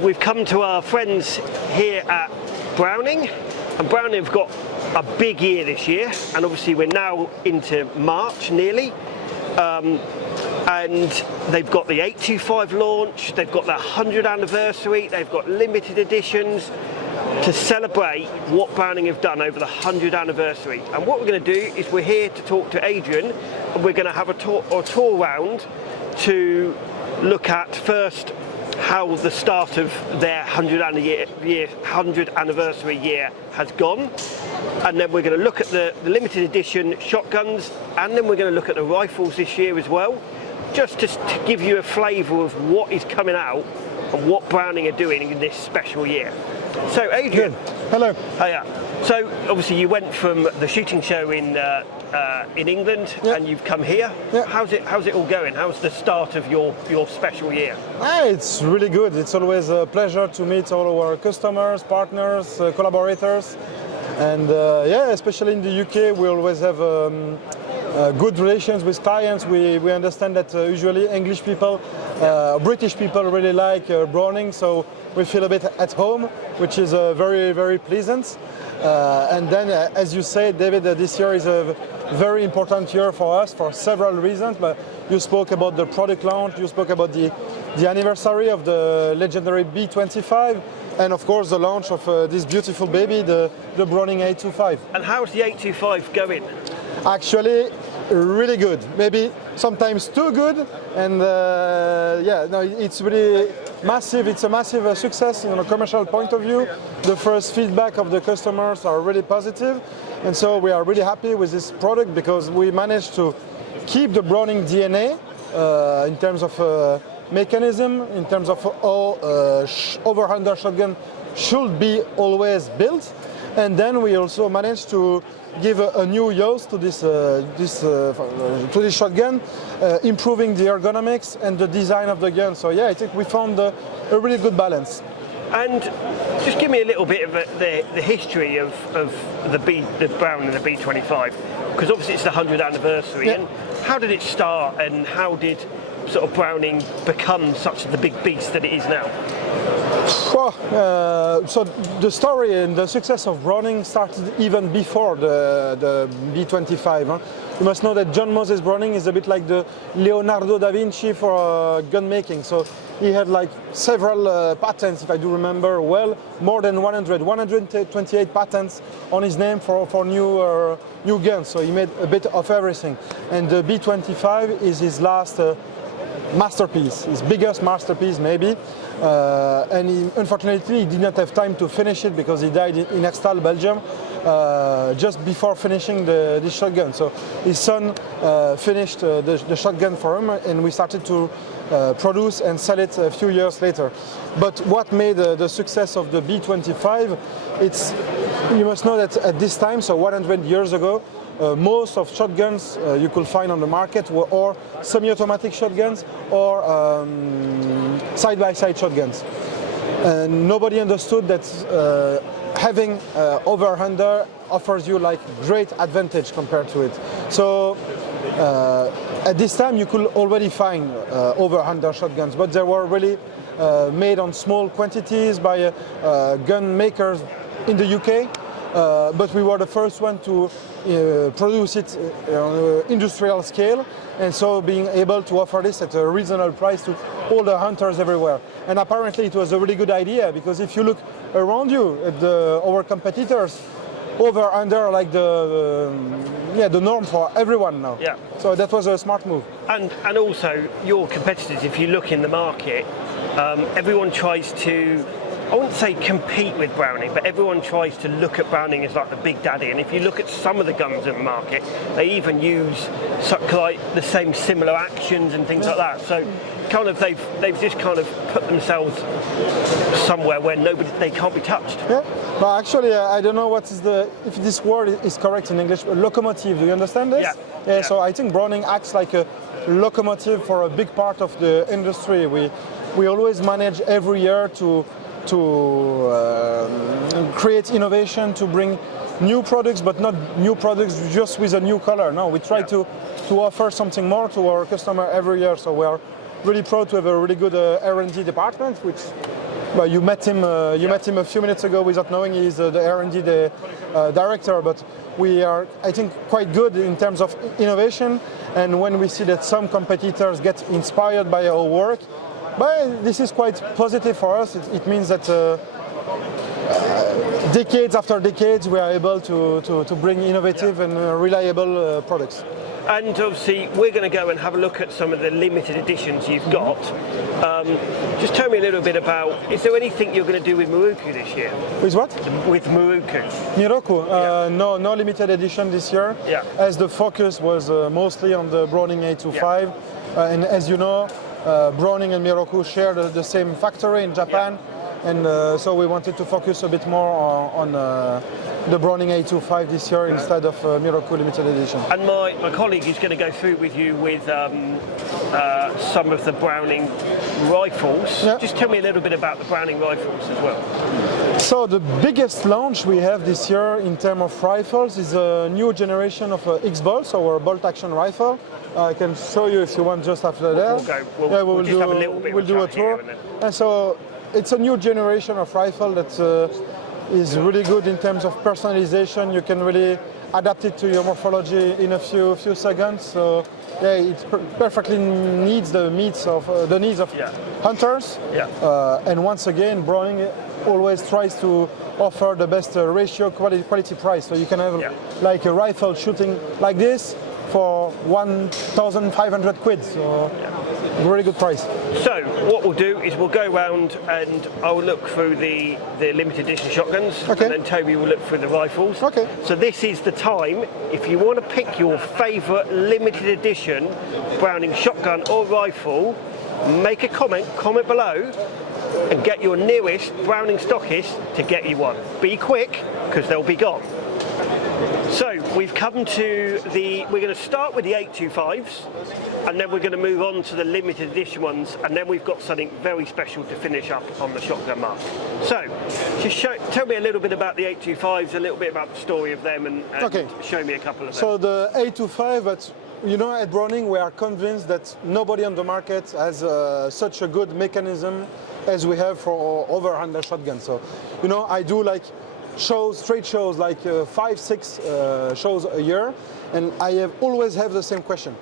we've come to our friends here at Browning, and Browning have got a big year this year, and obviously we're now into March nearly, and they've got the 825 launch, they've got their 100th anniversary, they've got limited editions to celebrate what Browning have done over the 100th anniversary. And what we're going to do is we're here to talk to Adrian, and we're going to have a tour round to look at first how the start of their 100th anniversary year has gone, and then we're going to look at the limited edition shotguns, and then we're going to look at the rifles this year as well, just to give you a flavour of what is coming out and what Browning are doing in this special year. So Adrian. Hello. Hiya. So obviously you went from the shooting show in England, and you've come here. How's it all going? How's the start of your special year? It's really good. It's always a pleasure to meet all our customers, partners, collaborators, and especially in the UK, we always have good relations with clients. We understand that usually English people, British people really like Browning, so we feel a bit at home, which is very, very pleasant. And then, as you said, David, this year is a very important year for us for several reasons. But you spoke about the product launch, you spoke about the anniversary of the legendary B25, and of course the launch of this beautiful baby, the Browning 825. And how's the 825 going? Actually, really good. Maybe sometimes too good, and it's really massive. It's a massive success in a commercial point of view. The first feedback of the customers are really positive, and so we are really happy with this product because we managed to keep the Browning DNA in terms of mechanism, in terms of how over-under shotgun should be always built, and then we also managed to give a new use to this shotgun, improving the ergonomics and the design of the gun. So yeah, I think we found a really good balance. And just give me a little bit of the history of the Browning and the B25, because obviously it's the 100th anniversary. Yeah. And how did it start, and how did sort of Browning become such the big beast that it is now? Well, so the story and the success of Browning started even before the B25. Huh? You must know that John Moses Browning is a bit like the Leonardo da Vinci for gun making. So he had like several patents, if I do remember well, more than 128 patents on his name for new guns. So he made a bit of everything. And the B25 is his last masterpiece, his biggest masterpiece maybe. And unfortunately he did not have time to finish it because he died in Herstal, Belgium, just before finishing this shotgun. So his son finished the shotgun for him, and we started to produce and sell it a few years later. But what made the success of the B25, you must know that at this time, so 100 years ago, most of shotguns you could find on the market were or semi-automatic shotguns or side-by-side shotguns. And nobody understood that having over-under offers you like great advantage compared to it. So at this time you could already find over-under shotguns, but they were really made on small quantities by gun makers in the UK. But we were the first one to produce it on an industrial scale, and so being able to offer this at a reasonable price to all the hunters everywhere. And apparently it was a really good idea, because if you look around you at our competitors, over under like the norm for everyone now. Yeah. So that was a smart move. And also your competitors, if you look in the market, everyone tries to, I wouldn't say compete with Browning, but everyone tries to look at Browning as like the big daddy. And if you look at some of the guns in the market, they even use like the same similar actions and things like that. So kind of they've just kind of put themselves somewhere where they can't be touched. Yeah. Well, actually, I don't know if this word is correct in English. Locomotive. Do you understand this? Yeah. So I think Browning acts like a locomotive for a big part of the industry. We always manage every year to create innovation, to bring new products, but not new products just with a new color. No, we try to offer something more to our customer every year. So we are really proud to have a really good R&D department, which Well, you met him. Met him a few minutes ago without knowing. He's the R&D director. But we are, I think, quite good in terms of innovation. And when we see that some competitors get inspired by our work, but this is quite positive for us. It means that decades after decades, we are able to bring innovative and reliable products. And obviously, we're going to go and have a look at some of the limited editions you've got. Just tell me a little bit about, is there anything you're going to do with Miroku this year? With what? With Miroku. Miroku? No limited edition this year, as the focus was mostly on the Browning 825. And as you know, Browning and Miroku share the same factory in Japan. And so we wanted to focus a bit more on the Browning 825 this year instead of Miroku limited edition. And my colleague is going to go through with you with some of the Browning rifles. Yeah. Just tell me a little bit about the Browning rifles as well. So the biggest launch we have this year in terms of rifles is a new generation of X-Bolt, our bolt action rifle. I can show you if you want just after that. We'll just have a little bit. We'll do a tour. And so it's a new generation of rifle that is really good in terms of personalization. You can really adapt it to your morphology in a few seconds. So yeah, it perfectly needs the needs of hunters. And once again, Browning always tries to offer the best ratio quality price. So you can have like a rifle shooting like this for 1,500 quid. So really good price. So what we'll do is we'll go around and I'll look through the limited edition shotguns, and then Toby will look through the rifles. Okay. So this is the time, if you want to pick your favourite limited edition Browning shotgun or rifle, make a comment below and get your nearest Browning stockist to get you one. Be quick, because they'll be gone. So we've come to we're going to start with the 825s, and then we're going to move on to the limited edition ones, and then we've got something very special to finish up on the shotgun mark. So just tell me a little bit about the 825s, a little bit about the story of them, and show me a couple of them. So the 825, but you know, at Browning we are convinced that nobody on the market has such a good mechanism as we have for over-handle shotguns. So, you know, I do like trade shows, like 5-6 shows a year, and I always have the same question.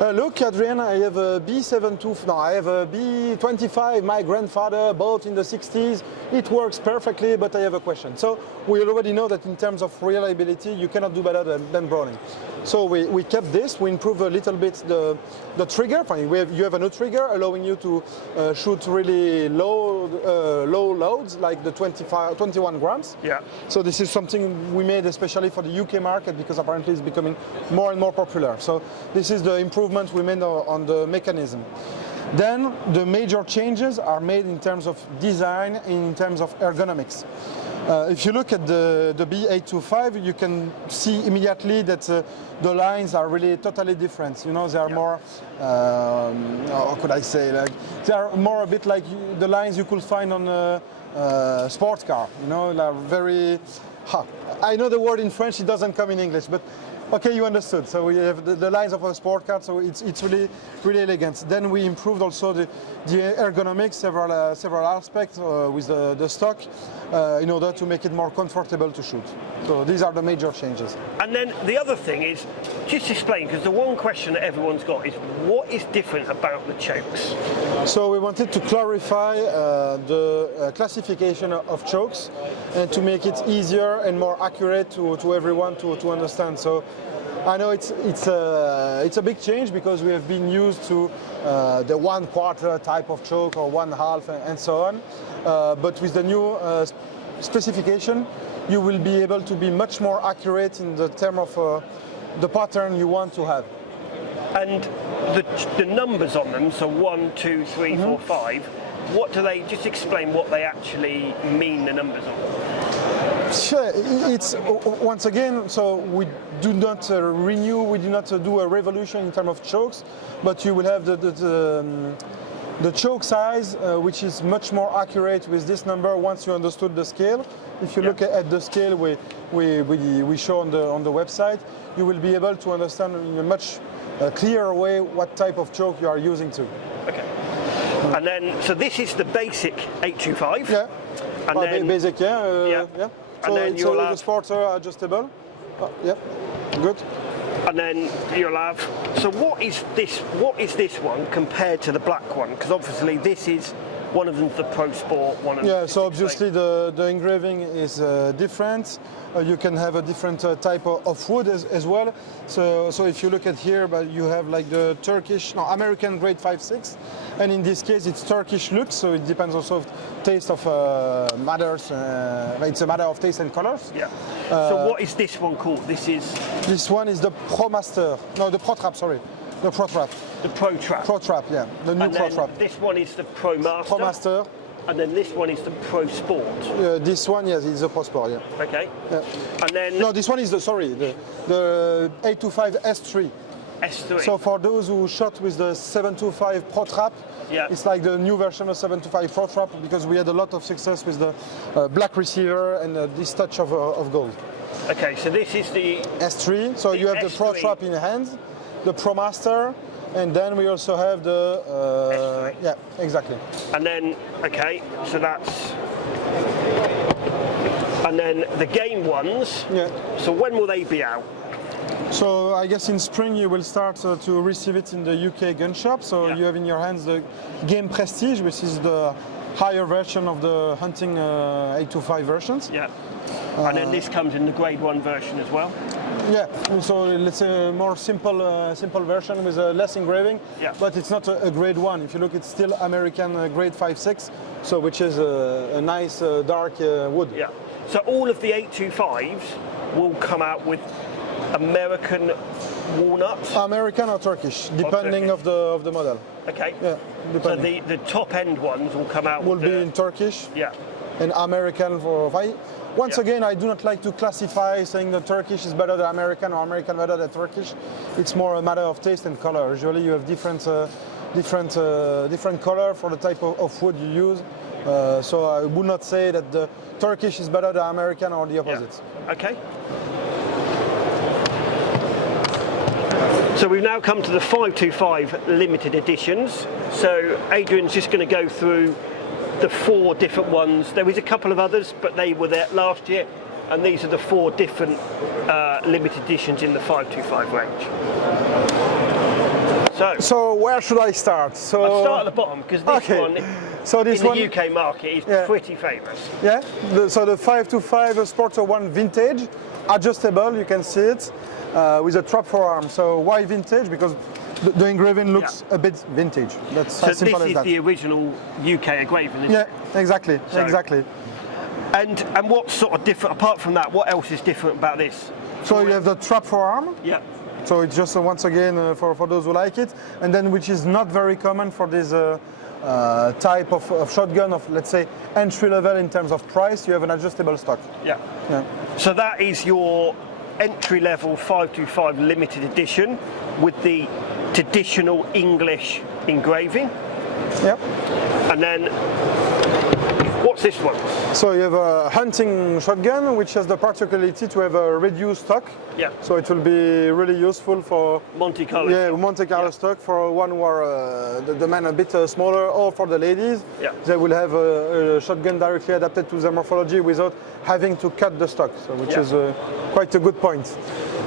Look, Adrian, I have a B72, no, I have a B25, my grandfather bought in the 60s, it works perfectly, but I have a question. So we already know that in terms of reliability, you cannot do better than Browning. So we kept this, we improved a little bit the trigger. You have a new trigger allowing you to shoot really low loads, like the 21 grams. Yeah. So this is something we made especially for the UK market, because apparently it's becoming more and more popular. So this is the improvement we made on the mechanism. Then the major changes are made in terms of design and in terms of ergonomics. If you look at the B825, you can see immediately that the lines are really totally different. You know, they are more, how could I say, like they are more a bit like the lines you could find on a sports car. You know, they're very. I know the word in French; it doesn't come in English, but. Okay, you understood. So we have the lines of a sport car, so it's really elegant. Then we improved also the ergonomics, several aspects with the stock in order to make it more comfortable to shoot. So these are the major changes. And then the other thing is, just explain, because the one question that everyone's got is, what is different about the chokes? So we wanted to clarify the classification of chokes and to make it easier and more accurate to everyone to understand. So I know it's a big change, because we have been used to the 1/4 type of choke or 1/2 and so on. But with the new specification, you will be able to be much more accurate in the term of the pattern you want to have. And the numbers on them, so 1, 2, 3, 4, 5, what do they, just explain what they actually mean, the numbers on them? Sure, it's once again, so we do not renew, we do not do a revolution in terms of chokes, but you will have the choke size, which is much more accurate with this number once you understood the scale. If you look at the scale we show on the website, you will be able to understand in a much clearer way what type of choke you are using to. Okay. And then, so this is the basic 825. Yeah. And then, basic, yeah. yeah. So then it's you'll the have, sports are adjustable. Yeah, good. and then you'll have. So what is this? What is this one compared to the black one? Because obviously this is one of them's the Pro Sport. One of Yeah. them So obviously the engraving is different. You can have a different type of wood as well. So if you look at here, but you have like the American grade 5.6, and in this case it's Turkish look. So it depends also of taste of matters. It's a matter of taste and colors. Yeah. So what is this one called? This one is the Pro Master. No, the Pro Trap. Sorry, the Pro Trap. The Pro Trap. Pro Trap. Yeah, the new And Pro then Trap. this one is the Pro Master. Pro Master. And then this one is the Pro Sport. This one, yes, is the Pro Sport. Yeah. Okay. Yeah. And then No, this one is the 825 S3. S3. So for those who shot with the 725 Pro Trap, Yeah. it's like the new version of 725 Pro Trap because we had a lot of success with the black receiver and this touch of gold. Okay, so this is the S3. So The you have the Pro S3. Trap in hand, the Pro Master, and then we also have the S3. yeah, exactly. and then okay, so that's and then the game ones. Yeah. So when will they be out? So I guess in spring you will start to receive it in the UK gun shop. So Yeah. you have in your hands the Game Prestige, which is the higher version of the hunting 825 versions. Yeah. And then this comes in the grade 1 version as well. Yeah. So let's say a more simple version with less engraving. Yeah. But it's not a grade 1. If you look, it's still American grade 5.6. So which is a nice dark wood. Yeah. So all of the 825s will come out with American walnuts. American or Turkish, depending Turkish. of the model. Okay. Yeah. So Depending. the top end ones will come out Will with be the, in Turkish. yeah. And American for once Yeah. again, I do not like to classify saying that Turkish is better than American or American better than Turkish. It's more a matter of taste and color. Usually you have different color for the type of wood you use. So I would not say that the Turkish is better than American or the opposite. Yeah. Okay. So we've now come to the 525 limited editions. So Adrian's just going to go through the 4 different ones. There was a couple of others, but they were there last year. And these are the 4 different limited editions in the 525 range. So where should I start? So I'll start at the bottom because this one so this in one, the UK market is Yeah. pretty famous. Yeah, so the 525 Sporter 1 vintage, adjustable, you can see it, with a trap forearm. So why vintage? Because the engraving looks a bit vintage. That's So as simple this as is that. the original UK engraving, isn't Yeah, it? exactly, So- exactly. And what's sort of different, apart from that, what else is different about this? So you have the trap forearm. Yeah. So it's just once again for those who like it, and then which is not very common for this type of shotgun of, let's say, entry level in terms of price. You have an adjustable stock. Yeah. Yeah. So that is your entry level 525 limited edition with the traditional English engraving. Yep. And then what's this one? So you have a hunting shotgun, which has the particularity to have a reduced stock. Yeah. So it will be really useful for Monte Carlo. yeah, Monte Carlo stock for one who are the men a bit smaller, or for the ladies. Yeah. They will have a shotgun directly adapted to their morphology without having to cut the stock, so which Yeah. is quite a good point.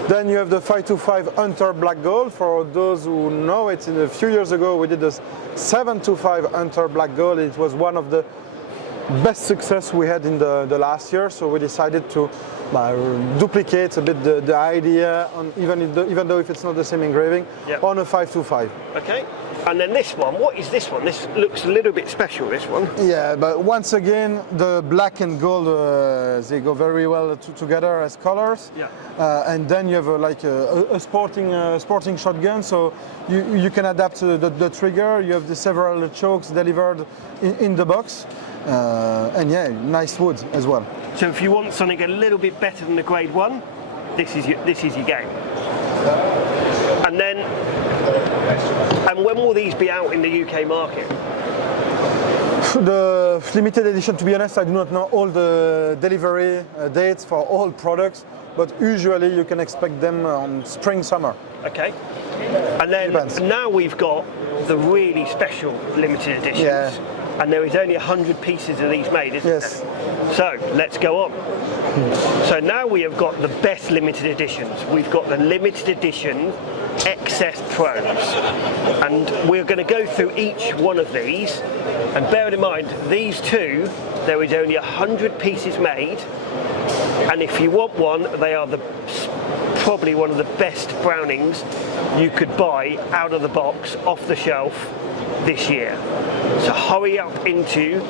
Then you have the 525 Hunter Black Gold. For those who know it, a few years ago we did this 725 Hunter Black Gold. It was one of the best success we had in the last year, so we decided to duplicate a bit the idea, on even though if it's not the same engraving, Yep. on a 525. Okay. And then this one, what is this one? This looks a little bit special, this one. Yeah, but once again, the black and gold, they go very well together as colors. Yeah. And then you have a sporting shotgun, so you can adapt the trigger. You have the several chokes delivered in the box. And yeah, nice wood as well. So if you want something a little bit better than the grade 1, this is your game. And when will these be out in the UK market? The limited edition, to be honest, I do not know all the delivery dates for all products, but usually you can expect them on spring, summer. Okay. And then Depends. now we've got the really special limited editions. Yeah. And there is only 100 pieces of these made, isn't Yes. there? So let's go on. So now we have got the best limited editions. We've got the limited edition XS Pros, and we're going to go through each one of these. And bearing in mind, these two, there is only 100 pieces made, and if you want one, they are probably one of the best Brownings you could buy out of the box, off the shelf this year. So hurry up into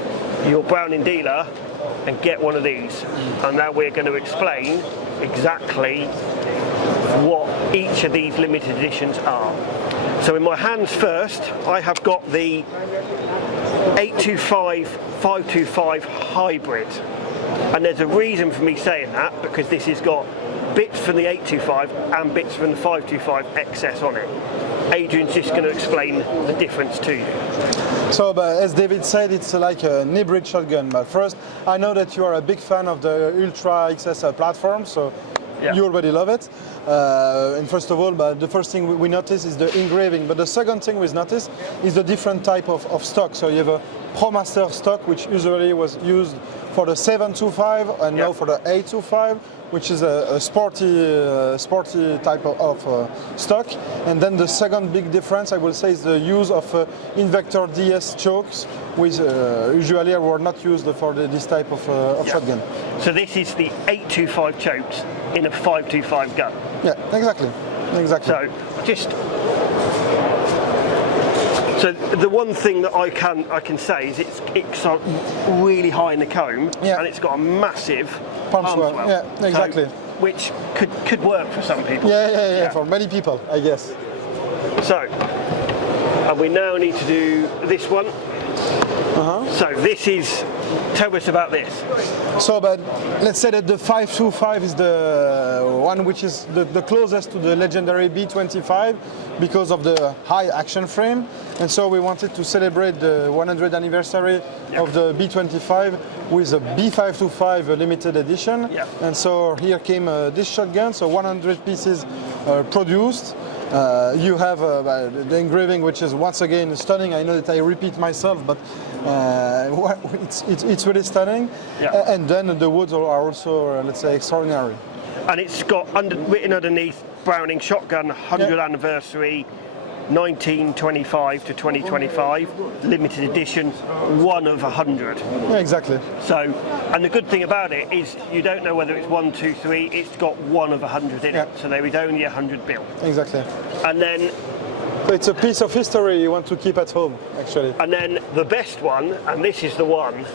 your Browning dealer and get one of these. And now we're going to explain exactly what each of these limited editions are. So in my hands first, I have got the 825-525 hybrid. And there's a reason for me saying that, because this has got bits from the 825 and bits from the 525 XS on it. Adrian's just going to explain the difference to you. So, as David said, it's like an hybrid shotgun. But first, I know that you are a big fan of the Ultra XS platform, so Yeah. you already love it. And first of all, the first thing we notice is the engraving. But the second thing we notice is the different type of stock. So you have a ProMaster stock, which usually was used for the 725 and now for the 825, which is a sporty type of stock. And then the second big difference, I will say, is the use of Invector DS chokes, which usually were not used for this type of shotgun. So this is the 825 chokes in a 525 gun. Yeah, exactly. So so the one thing that I can say is it's really high in the comb, and it's got a massive palm swell. swell. Yeah, exactly. So, which could work for some people. Yeah, for many people, I guess. So, and we now need to do this one. So this is, tell us about this. So, but let's say that the 525 is the one which is the closest to the legendary B25 because of the high action frame. And so we wanted to celebrate the 100th anniversary of the B25 with a B525 limited edition. And so here came this shotgun, so 100 pieces produced. You have the engraving, which is once again stunning. I know that I repeat myself, but it's really stunning. And then the woods are also, let's say, extraordinary. And it's got written underneath Browning Shotgun 100th anniversary 1925 to 2025, limited edition, 1 of 100. Yeah, exactly. So, and the good thing about it is you don't know whether it's 1, 2, 3, it's got 1 of 100 in it, so there is only 100 built. Exactly. And then so it's a piece of history you want to keep at home, actually. And then the best one, and this is the one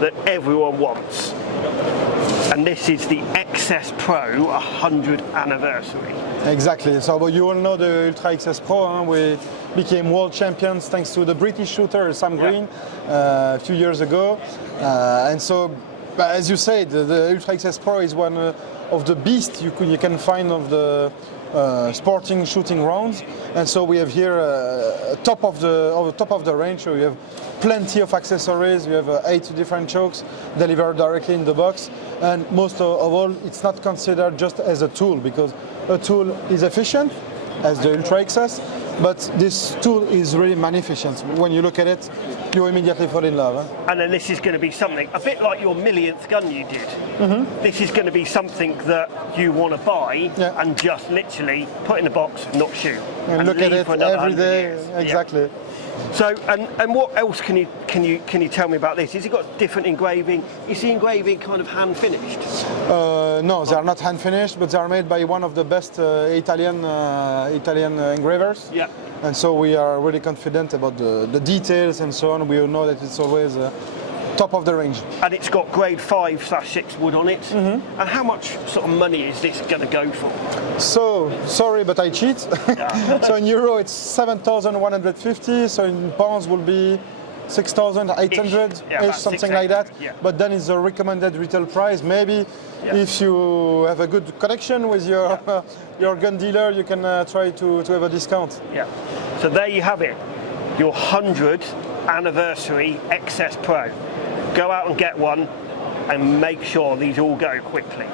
that everyone wants, and this is the XS Pro 100th anniversary. Exactly. So you all know the Ultra XS Pro. We became world champions thanks to the British shooter Sam Green a few years ago. And so, as you said, the Ultra XS Pro is one of the beasts you can find of the sporting shooting rounds. And so we have here top of the range. So we have plenty of accessories. We have 8 different chokes delivered directly in the box. And most of all, it's not considered just as a tool, because a tool is efficient, as the Ultra XS, but this tool is really magnificent. When you look at it, you immediately fall in love. And then this is going to be something, a bit like your millionth gun you did. This is going to be something that you want to buy and just literally put in the box, not shoot. And look at it every day. Years. Exactly. So, and what else can you tell me about this? Has it got different engraving? Is the engraving kind of hand finished? No, they are not hand finished, but they are made by one of the best Italian engravers. Yeah. And so we are really confident about the details and so on. We all know that it's always top of the range. And it's got grade 5/6 wood on it. And how much sort of money is this going to go for? So, sorry, but I cheat. So in euro it's 7,150, so in pounds will be 6,800-ish, something like that. But then it's a recommended retail price. Maybe if you have a good connection with your gun dealer, you can try to have a discount. So there you have it, your 100th anniversary XS Pro. Go out and get one and make sure these all go quickly.